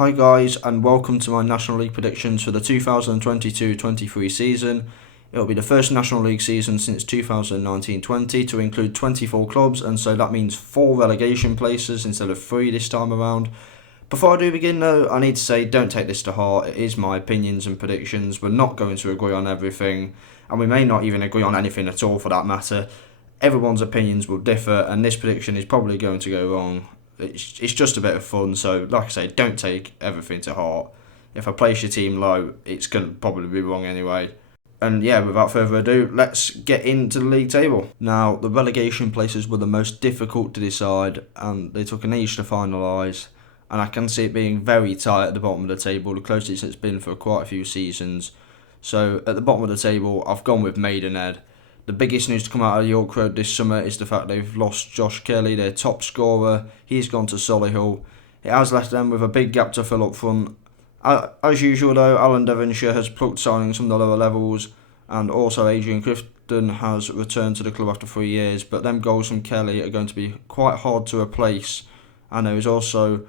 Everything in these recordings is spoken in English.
Hi guys, and welcome to my National League predictions for the 2022-23 season. It'll be the first National League season since 2019-20 to include 24 clubs, and so that means 4 relegation places instead of 3 this time around. Before I do begin though, I need to say don't take this to heart. It is my opinions and predictions. We're not going to agree on everything, and we may not even agree on anything at all for that matter. Everyone's opinions will differ, and this prediction is probably going to go wrong. It's just a bit of fun, so like I say, don't take everything to heart. If I place your team low, it's going to probably be wrong anyway. And yeah, without further ado, let's get into the league table. Now, the relegation places were the most difficult to decide, and they took an age to finalise. And I can see it being very tight at the bottom of the table, the closest it's been for quite a few seasons. So at the bottom of the table, I've gone with Maidenhead. The biggest news to come out of York Road this summer is the fact they've lost Josh Kelly, their top scorer. He's gone to Solihull. It has left them with a big gap to fill up front. As usual though, Alan Devonshire has plucked signings from the lower levels, and also Adrian Clifton has returned to the club after 3 years, but them goals from Kelly are going to be quite hard to replace. And there's also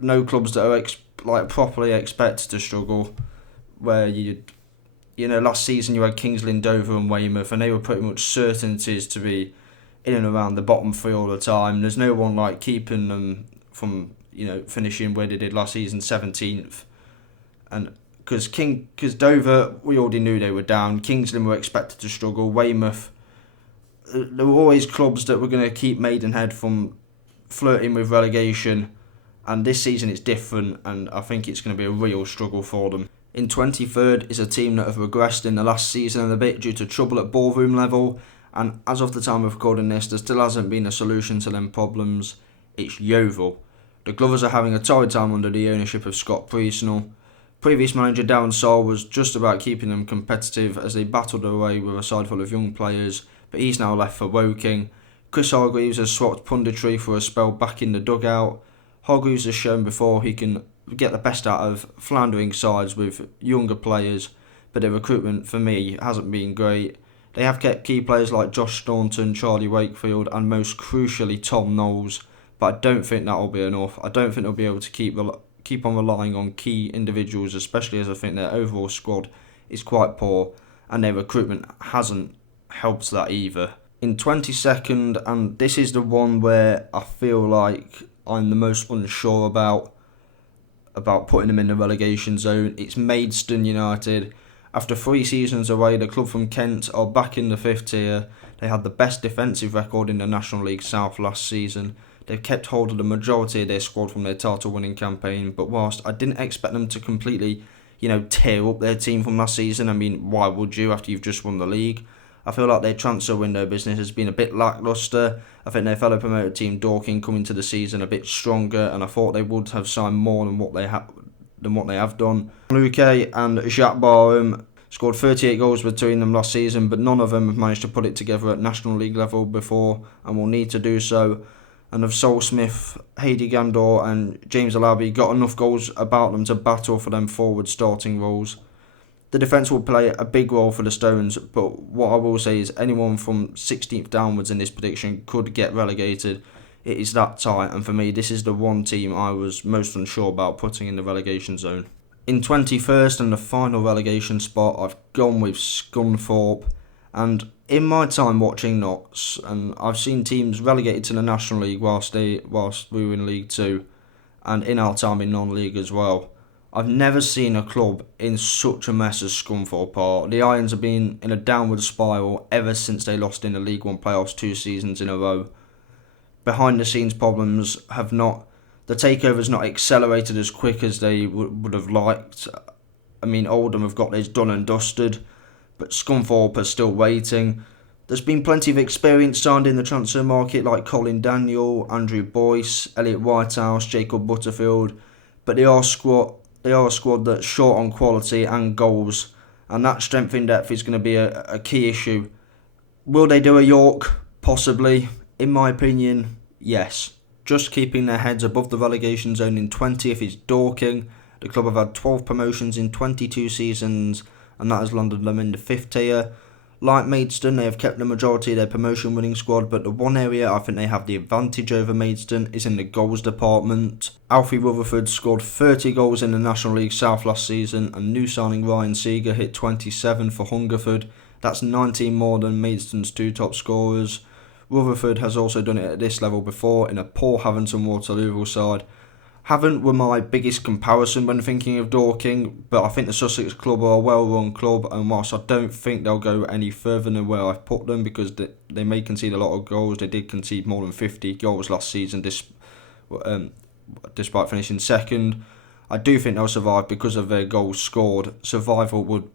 no clubs that are properly expected to struggle, where last season you had Kings Lynn, Dover and Weymouth, and they were pretty much certainties to be in and around the bottom 3 all the time. There's no one keeping them from finishing where they did last season, 17th. And because Dover, we already knew they were down. Kings Lynn were expected to struggle. Weymouth, there were always clubs that were going to keep Maidenhead from flirting with relegation. And this season it's different, and I think it's going to be a real struggle for them. In 23rd is a team that have regressed in the last season and a bit due to trouble at ballroom level, and as of the time of recording this, there still hasn't been a solution to them problems. It's Yeovil. The Glovers are having a torrid time under the ownership of Scott Priestnell. Previous manager Darren Saul was just about keeping them competitive as they battled away with a side full of young players, but he's now left for Woking. Chris Hargreaves has swapped punditry for a spell back in the dugout. Hargreaves has shown before he can get the best out of floundering sides with younger players, but their recruitment for me hasn't been great. They have kept key players like Josh Staunton, Charlie Wakefield and most crucially Tom Knowles, but I don't think that will be enough. I don't think they'll be able to keep on relying on key individuals, especially as I think their overall squad is quite poor and their recruitment hasn't helped that either. In 22nd, and this is the one where I feel like I'm the most unsure about putting them in the relegation zone, it's Maidstone United. After 3 seasons away, the club from Kent are back in the 5th tier. They had the best defensive record in the National League South last season. They've kept hold of the majority of their squad from their title winning campaign, but whilst I didn't expect them to completely, tear up their team from last season, I mean, why would you after you've just won the league? I feel like their transfer window business has been a bit lacklustre. I think their fellow promoted team Dorking coming to the season a bit stronger, and I thought they would have signed more than what they have done. Luque and Jacques Barham scored 38 goals between them last season, but none of them have managed to put it together at National League level before, and will need to do so. And of Sol Smith, Heidi Gandor and James Alabi got enough goals about them to battle for them forward starting roles. The defence will play a big role for the Stones, but what I will say is anyone from 16th downwards in this prediction could get relegated. It is that tight, and for me, this is the one team I was most unsure about putting in the relegation zone. In 21st and the final relegation spot, I've gone with Scunthorpe. And in my time watching Notts, and I've seen teams relegated to the National League whilst we were in League 2, and in our time in non-league as well, I've never seen a club in such a mess as Scunthorpe are. The Irons have been in a downward spiral ever since they lost in the League 1 playoffs 2 seasons in a row. Behind the scenes problems the takeover's not accelerated as quick as they would have liked. I mean, Oldham have got theirs done and dusted, but Scunthorpe are still waiting. There's been plenty of experience signed in the transfer market like Colin Daniel, Andrew Boyce, Elliot Whitehouse, Jacob Butterfield, but they are a squad that's short on quality and goals, and that strength in depth is going to be a key issue. Will they do a York? Possibly. In my opinion, yes. Just keeping their heads above the relegation zone in 20th is Dorking. The club have had 12 promotions in 22 seasons, and that has landed them in the 5th tier. Like Maidstone, they have kept the majority of their promotion winning squad, but the one area I think they have the advantage over Maidstone is in the goals department. Alfie Rutherford scored 30 goals in the National League South last season, and new signing Ryan Seeger hit 27 for Hungerford. That's 19 more than Maidstone's two top scorers. Rutherford has also done it at this level before in a poor Havant and Waterloo side. Havant were my biggest comparison when thinking of Dorking, but I think the Sussex club are a well-run club, and whilst I don't think they'll go any further than where I've put them, because they may concede a lot of goals, they did concede more than 50 goals last season despite finishing second. I do think they'll survive because of their goals scored. Survival would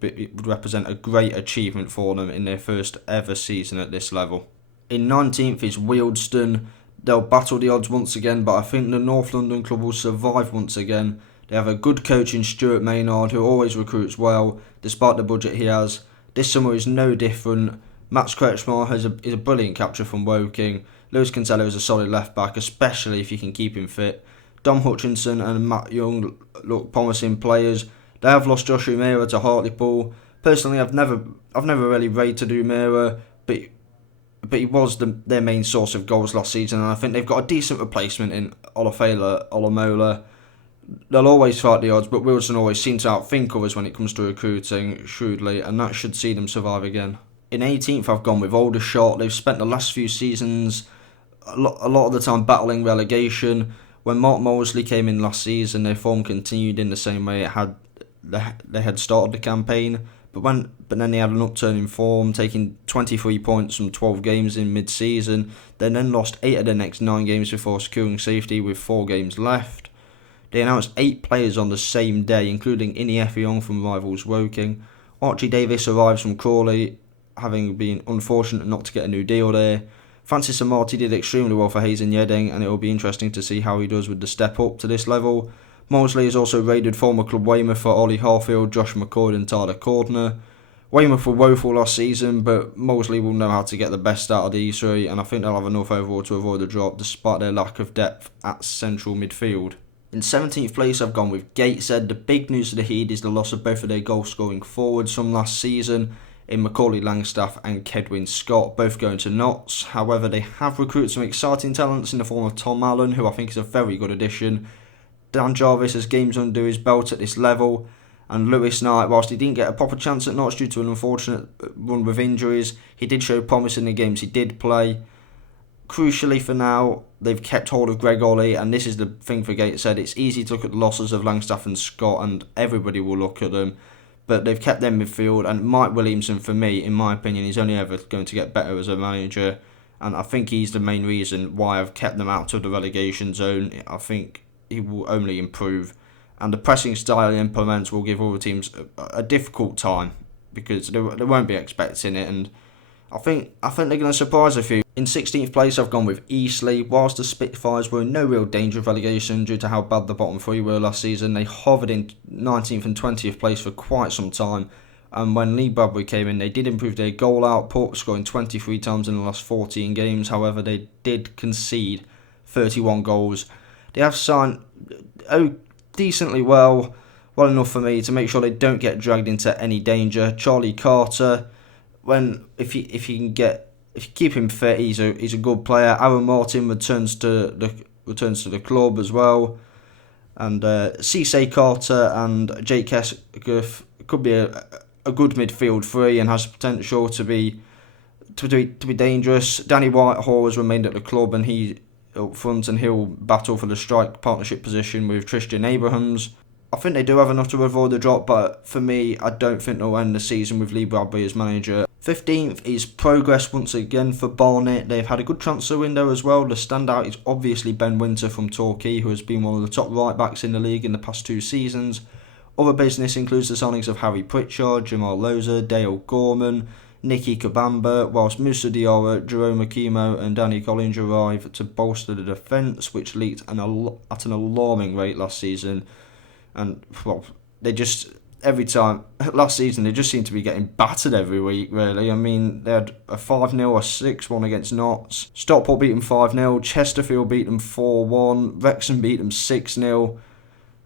represent a great achievement for them in their first ever season at this level. In 19th is Wealdstone. They'll battle the odds once again, but I think the North London club will survive once again. They have a good coach in Stuart Maynard, who always recruits well, despite the budget he has. This summer is no different. Max Kretschmar is a brilliant capture from Woking. Lewis Kinsella is a solid left-back, especially if you can keep him fit. Dom Hutchinson and Matt Young look promising players. They have lost Joshua Mera to Hartlepool. Personally, I've never really rated Umera, but he was their main source of goals last season, and I think they've got a decent replacement in Olafela Olamola. They'll always fight the odds, but Wilson always seems to outthink others when it comes to recruiting shrewdly, and that should see them survive again. In 18th, I've gone with Aldershot. They've spent the last few seasons a lot of the time battling relegation. When Mark Molesley came in last season, their form continued in the same way they had started the campaign. But then they had an upturn in form, taking 23 points from 12 games in mid-season. They then lost 8 of their next 9 games before securing safety with 4 games left. They announced 8 players on the same day, including Ini Effiong from rivals Woking. Archie Davis arrives from Crawley, having been unfortunate not to get a new deal there. Francis Amati did extremely well for Hazen Yedding, and it will be interesting to see how he does with the step up to this level. Molesley has also raided former club Weymouth for Ollie Harfield, Josh McCoy and Tyler Cordner. Weymouth were woeful last season, but Molesley will know how to get the best out of these three, and I think they'll have enough overall to avoid the drop despite their lack of depth at central midfield. In 17th place, I've gone with Gateshead. The big news for the Heat is the loss of both of their goal-scoring forwards from last season in Macaulay Langstaff and Kedwin Scott, both going to Notts. However, they have recruited some exciting talents in the form of Tom Allen, who I think is a very good addition. Dan Jarvis has games under his belt at this level, and Lewis Knight, whilst he didn't get a proper chance at Notts due to an unfortunate run with injuries, he did show promise in the games he did play. Crucially for now, they've kept hold of Greg Ollie, and this is the thing for Gateshead. It's easy to look at the losses of Langstaff and Scott, and everybody will look at them, but they've kept them midfield, and Mike Williamson, for me, in my opinion, is only ever going to get better as a manager, and I think he's the main reason why I've kept them out of the relegation zone. I think he will only improve, and the pressing style he implements will give other teams a difficult time because they won't be expecting it, and I think they're going to surprise a few. In 16th place, I've gone with Eastleigh. Whilst the Spitfires were in no real danger of relegation due to how bad the bottom three were last season, they hovered in 19th and 20th place for quite some time. And when Lee Bradbury came in, they did improve their goal output, scoring 23 times in the last 14 games. However, they did concede 31 goals. They have signed decently well enough for me to make sure they don't get dragged into any danger. Charlie Carter, if you keep him fit, he's a good player. Aaron Martin returns to the club as well, and Cisse Carter and Jake Escuff could be a good midfield three and has potential to be dangerous. Danny Whitehall has remained at the club, and he up front, and he'll battle for the strike partnership position with Tristan Abrahams. I think they do have enough to avoid the drop, but for me, I don't think they'll end the season with Lee Bradbury as manager. 15th is progress once again for Barnet. They've had a good transfer window as well. The standout is obviously Ben Winter from Torquay, who has been one of the top right backs in the league in the past 2 seasons. Other business includes the signings of Harry Pritchard, Jamal Loza, Dale Gorman, Nicky Kabamba, whilst Moussa Diarra, Jerome Akimo and Danny Collins arrive to bolster the defence, which leaked at an alarming rate last season. And, well, they just, every time, last season, they just seem to be getting battered every week, really. I mean, they had a 5-0 or 6-1 against Notts. Stockport beat them 5-0, Chesterfield beat them 4-1, Wrexham beat them 6-0.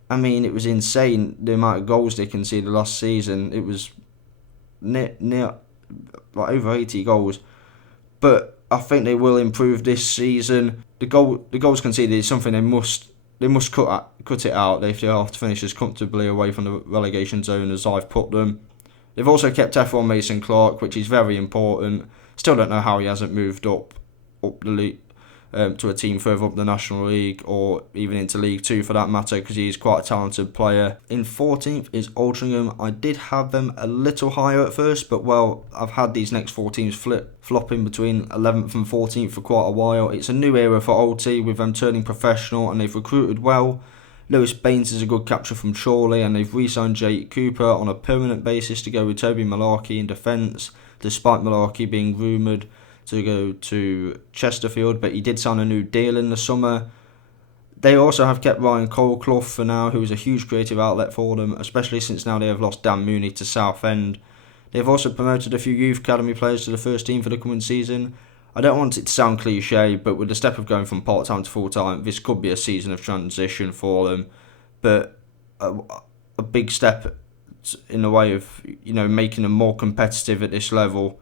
I mean, it was insane, the amount of goals they conceded last season. It was like over 80 goals. But I think they will improve this season. The goals conceded is something they must cut it out. They have to finish as comfortably away from the relegation zone as I've put them. They've also kept F1 Mason Clark, which is very important. Still don't know how he hasn't moved up the league to a team further up the National League or even into League 2 for that matter, because he's quite a talented player. In 14th is Altrincham. I did have them a little higher at first, but well, I've had these next 4 teams flopping between 11th and 14th for quite a while. It's a new era for Alty with them turning professional, and they've recruited well. Lewis Baines is a good capture from Chorley, and they've re-signed Jake Cooper on a permanent basis to go with Toby Malarkey in defence, despite Malarkey being rumoured to go to Chesterfield, but he did sign a new deal in the summer. They also have kept Ryan Colclough for now, who is a huge creative outlet for them, especially since now they have lost Dan Mooney to Southend. They've also promoted a few youth academy players to the first team for the coming season. I don't want it to sound cliche, but with the step of going from part-time to full-time, this could be a season of transition for them. But a big step in the way of, making them more competitive at this level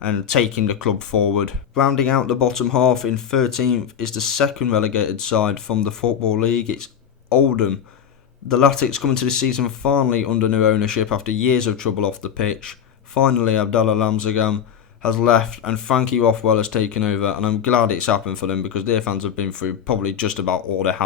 and taking the club forward. Rounding out the bottom half in 13th is the second relegated side from the Football League. It's Oldham. The Latics coming to the season finally under new ownership after years of trouble off the pitch. Finally, Abdallah Lamzagam has left and Frankie Rothwell has taken over, and I'm glad it's happened for them because their fans have been through probably just about all there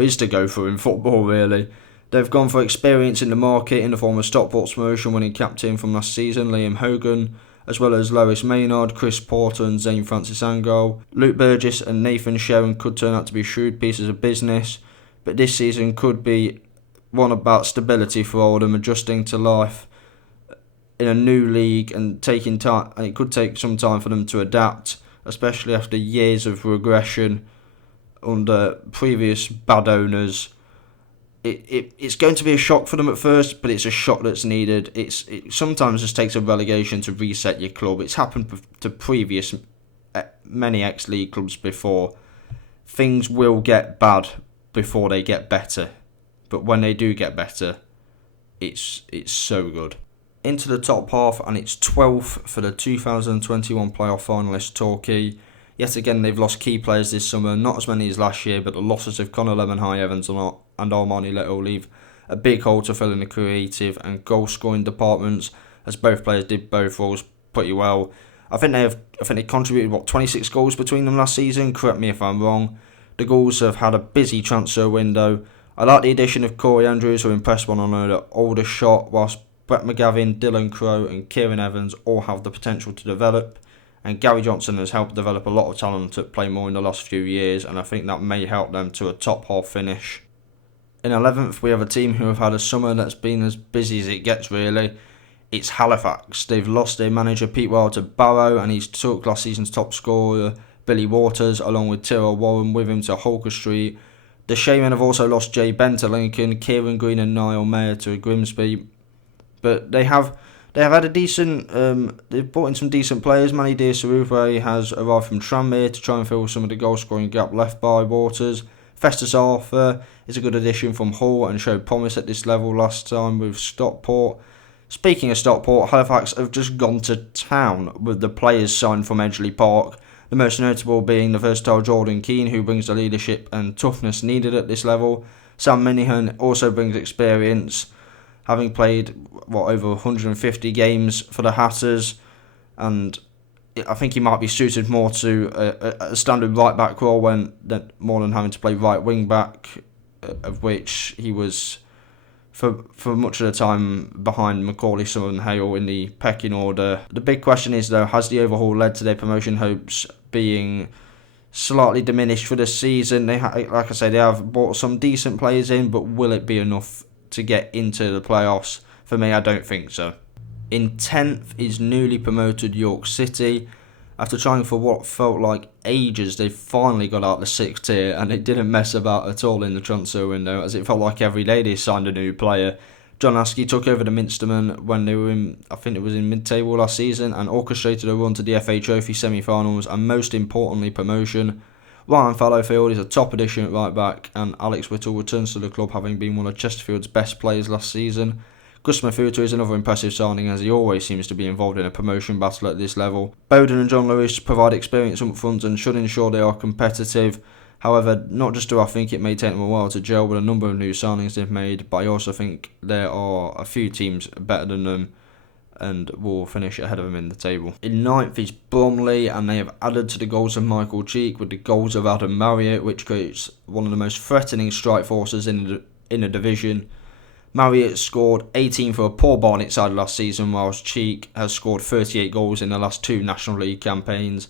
is to go through in football, really. They've gone for experience in the market in the form of Stockport's promotion winning captain from last season, Liam Hogan, as well as Lois Maynard, Chris Porter and Zane Francis Angol. Luke Burgess and Nathan Sharon could turn out to be shrewd pieces of business, but this season could be one about stability for Oldham, adjusting to life in a new league and taking time. And it could take some time for them to adapt, especially after years of regression under previous bad owners. It's going to be a shock for them at first, but it's a shock that's needed. It sometimes just takes a relegation to reset your club. It's happened to previous many ex-league clubs before. Things will get bad before they get better, but when they do get better, it's so good. Into the top half, and it's 12th for the 2021 playoff finalist Torquay. Yet again, they've lost key players this summer, not as many as last year, but the losses of Conor Lemon-High-Evans and Armani Little leave a big hole to fill in the creative and goal-scoring departments, as both players did both roles pretty well. I think they contributed 26 goals between them last season. Correct me if I'm wrong. The Ghouls have had a busy transfer window. I like the addition of Corey Andrews, who impressed one another older shot, whilst Brett McGavin, Dylan Crowe and Kieran Evans all have the potential to develop. And Gary Johnson has helped develop a lot of talent at Playmore in the last few years, and I think that may help them to a top half finish. In 11th, we have a team who have had a summer that's been as busy as it gets, really. It's Halifax. They've lost their manager Pete Wild to Barrow, and he's took last season's top scorer Billy Waters along with Tyrrell Warren with him to Holker Street. The Shaman have also lost Jay Bent to Lincoln, Kieran Green and Niall Mayer to Grimsby. But they have had a decent. They've brought in some decent players. Manny Dearsaruwe has arrived from Tranmere to try and fill some of the goal scoring gap left by Waters. Festus Arthur is a good addition from Hull and showed promise at this level last time with Stockport. Speaking of Stockport, Halifax have just gone to town with the players signed from Edgeley Park. The most notable being the versatile Jordan Keane, who brings the leadership and toughness needed at this level. Sam Minihan also brings experience, having played over 150 games for the Hatters, and I think he might be suited more to a standard right back role more than having to play right wing back, of which he was for much of the time behind Macaulay Summerton Hale in the pecking order. The big question is though, has the overhaul led to their promotion hopes being slightly diminished for the season? They like I say, they have brought some decent players in, but will it be enough to get into the playoffs? For me, I don't think so. In 10th is newly promoted York City. After trying for what felt like ages, they finally got out the 6th tier, and they didn't mess about at all in the transfer window, as it felt like every day they signed a new player. John Askey took over the Minsterman when they were in mid-table last season, and orchestrated a run to the FA Trophy semi-finals and most importantly promotion. Ryan Fallowfield is a top addition at right back, and Alex Whittle returns to the club, having been one of Chesterfield's best players last season. Gus Mafuta is another impressive signing, as he always seems to be involved in a promotion battle at this level. Bowden and John Lewis provide experience up front and should ensure they are competitive. However, not just do I think it may take them a while to gel with a number of new signings they've made, but I also think there are a few teams better than them and will finish ahead of them in the table. In ninth is Bromley, and they have added to the goals of Michael Cheek with the goals of Adam Marriott, which creates one of the most threatening strike forces in the division. Marriott scored 18 for a poor Barnet side last season, whilst Cheek has scored 38 goals in the last 2 National League campaigns.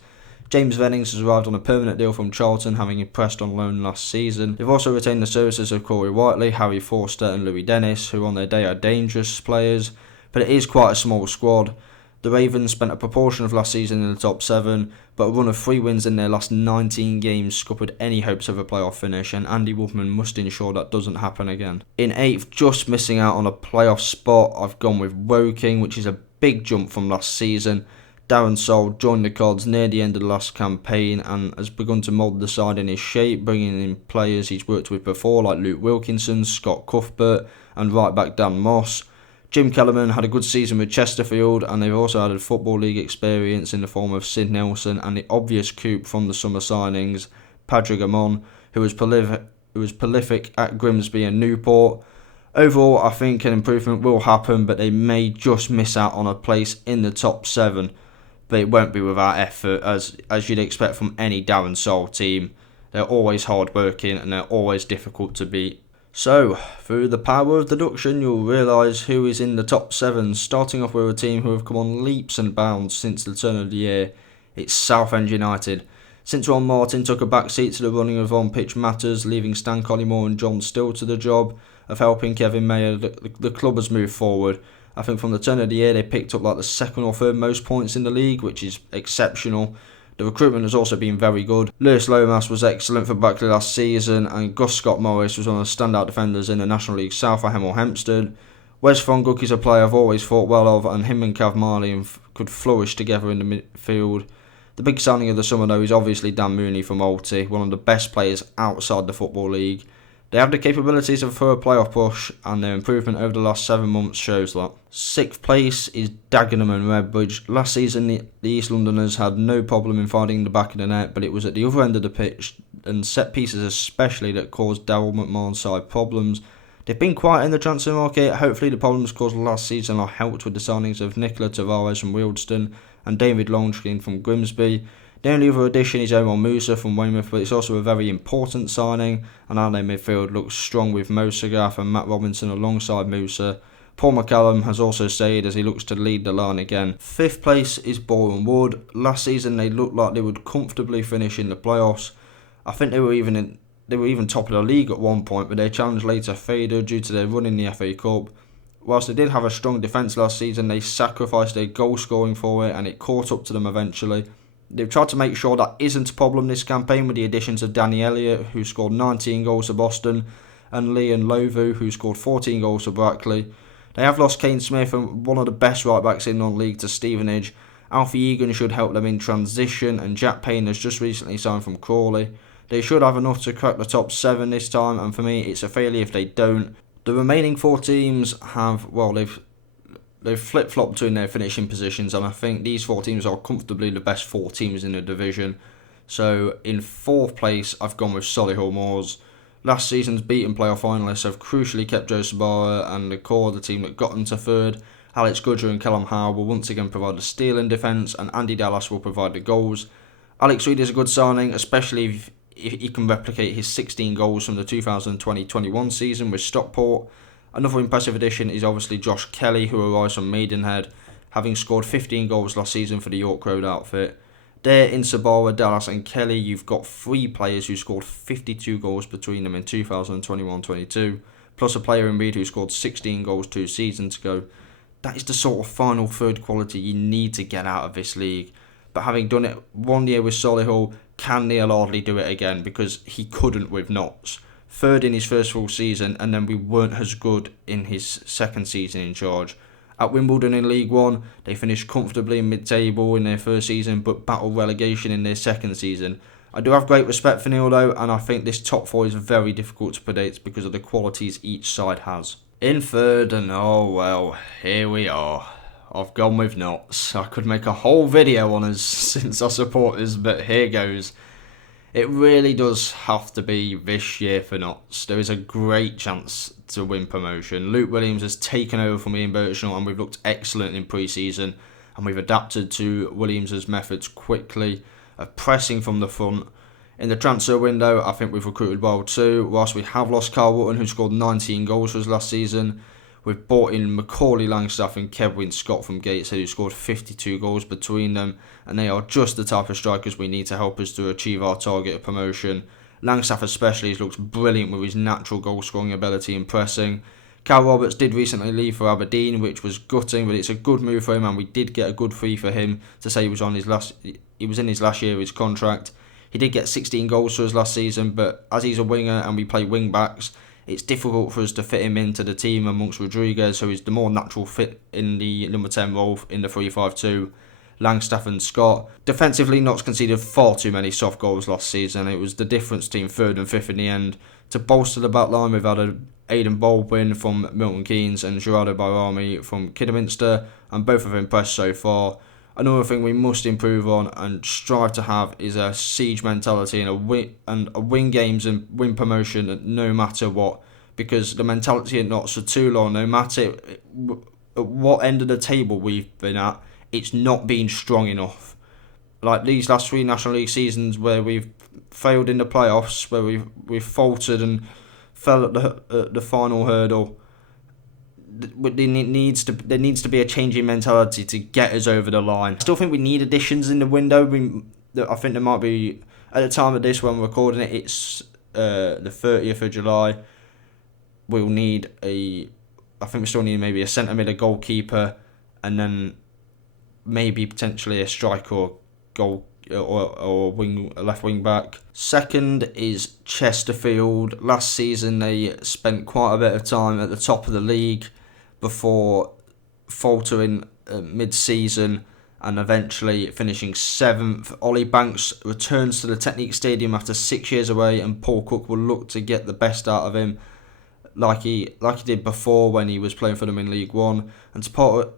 James Vennings has arrived on a permanent deal from Charlton, having impressed on loan last season. They've also retained the services of Corey Whiteley, Harry Forster and Louis Dennis, who on their day are dangerous players, but it is quite a small squad. The Ravens spent a proportion of last season in the top 7, but a run of 3 wins in their last 19 games scuppered any hopes of a playoff finish, and Andy Woodman must ensure that doesn't happen again. In 8th, just missing out on a playoff spot, I've gone with Woking, which is a big jump from last season. Darren Soul joined the Cods near the end of the last campaign and has begun to mould the side in his shape, bringing in players he's worked with before like Luke Wilkinson, Scott Cuthbert and right back Dan Moss. Jim Kellerman had a good season with Chesterfield, and they've also added Football League experience in the form of Sid Nelson and the obvious coup from the summer signings, Padraig Amon, who was prolific at Grimsby and Newport. Overall, I think an improvement will happen, but they may just miss out on a place in the top 7. But it won't be without effort, as you'd expect from any Darren Soul team. They're always hard working and they're always difficult to beat. So, through the power of deduction, you'll realise who is in the top 7, starting off with a team who have come on leaps and bounds since the turn of the year. It's Southend United. Since Ron Martin took a backseat to the running of on-pitch matters, leaving Stan Collymore and John Still to the job of helping Kevin Mayer, the club has moved forward. I think from the turn of the year they picked up like the 2nd or 3rd most points in the league, which is exceptional. The recruitment has also been very good. Lewis Lomas was excellent for Brackley last season, and Gus Scott Morris was one of the standout defenders in the National League South for Hemel Hempstead. Wes Fongook is a player I've always thought well of, and him and Cav Marley could flourish together in the midfield. The big signing of the summer though is obviously Dan Mooney from Alty, one of the best players outside the Football League. They have the capabilities of for a playoff push, and their improvement over the last 7 months shows that. 6th place is Dagenham and Redbridge. Last season, the East Londoners had no problem in finding the back of the net, but it was at the other end of the pitch, and set pieces especially, that caused Daryl McMahon's side problems. They've been quiet in the transfer market. Hopefully the problems caused last season are helped with the signings of Nicola Tavares from Wealdstone and David Longscreen from Grimsby. The only other addition is Omar Musa from Weymouth, but it's also a very important signing, and our midfield looks strong with Mo Sagath and Matt Robinson alongside Musa. Paul McCallum has also stayed as he looks to lead the line again. 5th place is Boreham Wood. Last season they looked like they would comfortably finish in the playoffs. I think they were even top of the league at one point, but their challenge later faded due to their run in the FA Cup. Whilst they did have a strong defence last season, they sacrificed their goal scoring for it, and it caught up to them eventually. They've tried to make sure that isn't a problem this campaign with the additions of Danny Elliott, who scored 19 goals for Boston, and Leon Lovu, who scored 14 goals for Brackley. They have lost Kane Smith, and one of the best right-backs in non-league, to Stevenage. Alfie Egan should help them in transition, and Jack Payne has just recently signed from Crawley. They should have enough to crack the top 7 this time, and for me it's a failure if they don't. The remaining 4 teams they've flip-flopped between their finishing positions, and I think these 4 teams are comfortably the best 4 teams in the division. So in 4th place, I've gone with Solihull Moors. Last season's beaten playoff finalists have crucially kept Joe Sabara and the core of the team that got them to 3rd. Alex Goodger and Callum Howe will once again provide the steal in defence, and Andy Dallas will provide the goals. Alex Reid is a good signing, especially if he can replicate his 16 goals from the 2020-21 season with Stockport. Another impressive addition is obviously Josh Kelly, who arrives from Maidenhead, having scored 15 goals last season for the York Road outfit. There in Sabara, Dallas and Kelly, you've got 3 players who scored 52 goals between them in 2021-22, plus a player in Reid who scored 16 goals 2 seasons ago. That is the sort of final third quality you need to get out of this league. But having done it 1 year with Solihull, can Neil Ardley do it again? Because he couldn't with Notts. 3rd in his first full season, and then we weren't as good in his 2nd season in charge. At Wimbledon in League One, they finished comfortably in mid-table in their first season, but battled relegation in their 2nd season. I do have great respect for Neil though, and I think this top 4 is very difficult to predict because of the qualities each side has. In third, and oh well, here we are. I've gone with Notts. I could make a whole video on us since I support us, but here goes. It really does have to be this year for Notts. There is a great chance to win promotion. Luke Williams has taken over from Ian Birchnell and we've looked excellent in pre-season, and we've adapted to Williams' methods quickly of pressing from the front. In the transfer window, I think we've recruited well too. Whilst we have lost Carl Wotton, who scored 19 goals for us last season, we've brought in Macaulay Langstaff and Kevin Scott from Gateshead, who scored 52 goals between them, and they are just the type of strikers we need to help us to achieve our target of promotion. Langstaff especially looks brilliant with his natural goal scoring ability and pressing. Cal Roberts did recently leave for Aberdeen, which was gutting, but it's a good move for him, and we did get a good fee for him to say he was in his last year of his contract. He did get 16 goals for us last season, but as he's a winger and we play wing backs, it's difficult for us to fit him into the team amongst Rodriguez, who is the more natural fit in the number 10 role in the 3-5-2. Langstaff and Scott. Defensively, Notts conceded far too many soft goals last season. It was the difference between third and fifth in the end. To bolster the back line, we've added Aidan Baldwin from Milton Keynes and Gerardo Bayrami from Kidderminster, and both have impressed so far. Another thing we must improve on and strive to have is a siege mentality and a win games and win promotion no matter what, because the mentality at Notts for too long, no matter at what end of the table we've been at, it's not been strong enough. Like these last 3 National League seasons where we've failed in the playoffs, where we've faltered and fell at the final hurdle. There needs to be a change in mentality to get us over the line. I still think we need additions in the window. I think there might be, at the time of this when we're recording it, it's the 30th of July. I think we still need maybe a centre mid, a goalkeeper, and then maybe potentially a striker or goal or a left wing back. Second is Chesterfield. Last season they spent quite a bit of time at the top of the league before faltering mid-season and eventually finishing 7th. Ollie Banks returns to the Technique Stadium after 6 years away, and Paul Cook will look to get the best out of him like he did before when he was playing for them in League One. And to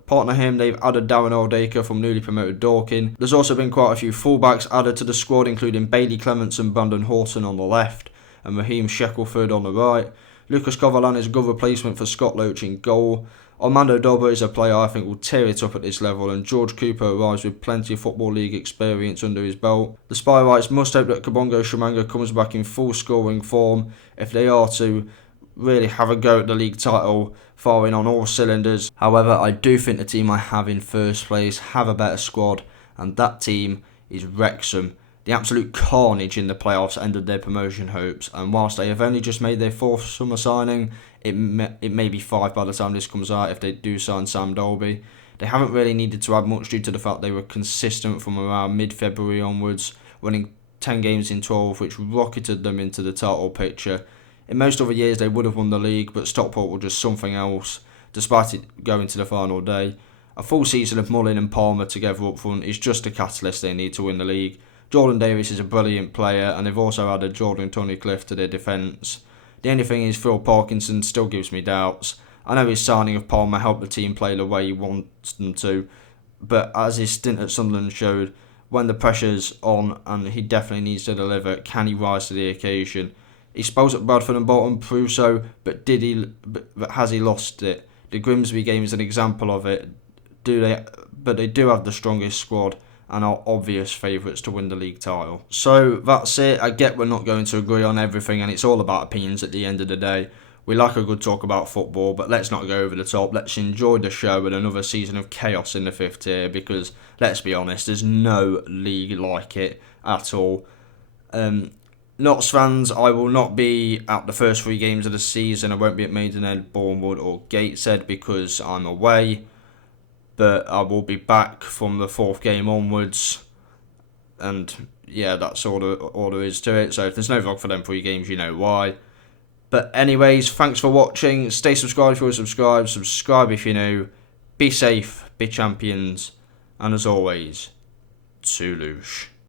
partner him, they've added Darren Aldaker from newly promoted Dorking. There's also been quite a few fullbacks added to the squad, including Bailey Clements and Brandon Horton on the left and Raheem Shackelford on the right. Lucas Coverland is a good replacement for Scott Loach in goal. Armando Doba is a player I think will tear it up at this level, and George Cooper arrives with plenty of Football League experience under his belt. The Spyrites must hope that Kabongo Shamanga comes back in full scoring form if they are to really have a go at the league title, firing on all cylinders. However, I do think the team I have in first place have a better squad, and that team is Wrexham. The absolute carnage in the playoffs ended their promotion hopes, and whilst they have only just made their 4th summer signing, it may be 5 by the time this comes out if they do sign Sam Dolby. They haven't really needed to add much due to the fact they were consistent from around mid-February onwards, winning 10 games in 12, which rocketed them into the title picture. In most other years they would have won the league, but Stockport were just something else, despite it going to the final day. A full season of Mullin and Palmer together up front is just a catalyst they need to win the league. Jordan Davies is a brilliant player, and they've also added Jordan Tunnicliffe to their defence. The only thing is Phil Parkinson still gives me doubts. I know his signing of Palmer helped the team play the way he wants them to, but as his stint at Sunderland showed, when the pressure's on and he definitely needs to deliver, can he rise to the occasion? He spells at Bradford and Bolton proved so, but has he lost it? The Grimsby game is an example of it. But they do have the strongest squad and are obvious favourites to win the league title. So that's it. I get we're not going to agree on everything, and it's all about opinions at the end of the day. We like a good talk about football, but let's not go over the top. Let's enjoy the show with another season of chaos in the 5th tier, because let's be honest, there's no league like it at all. Notts fans, I will not be at the first 3 games of the season. I won't be at Maidenhead, Bournemouth or Gateshead because I'm away. But I will be back from the 4th game onwards. And yeah, that's all there is to it. So if there's no vlog for them 3 games, you know why. But anyways, thanks for watching. Stay subscribed if you want to subscribe. Subscribe if you're new. Be safe, be champions. And as always, Toulouche.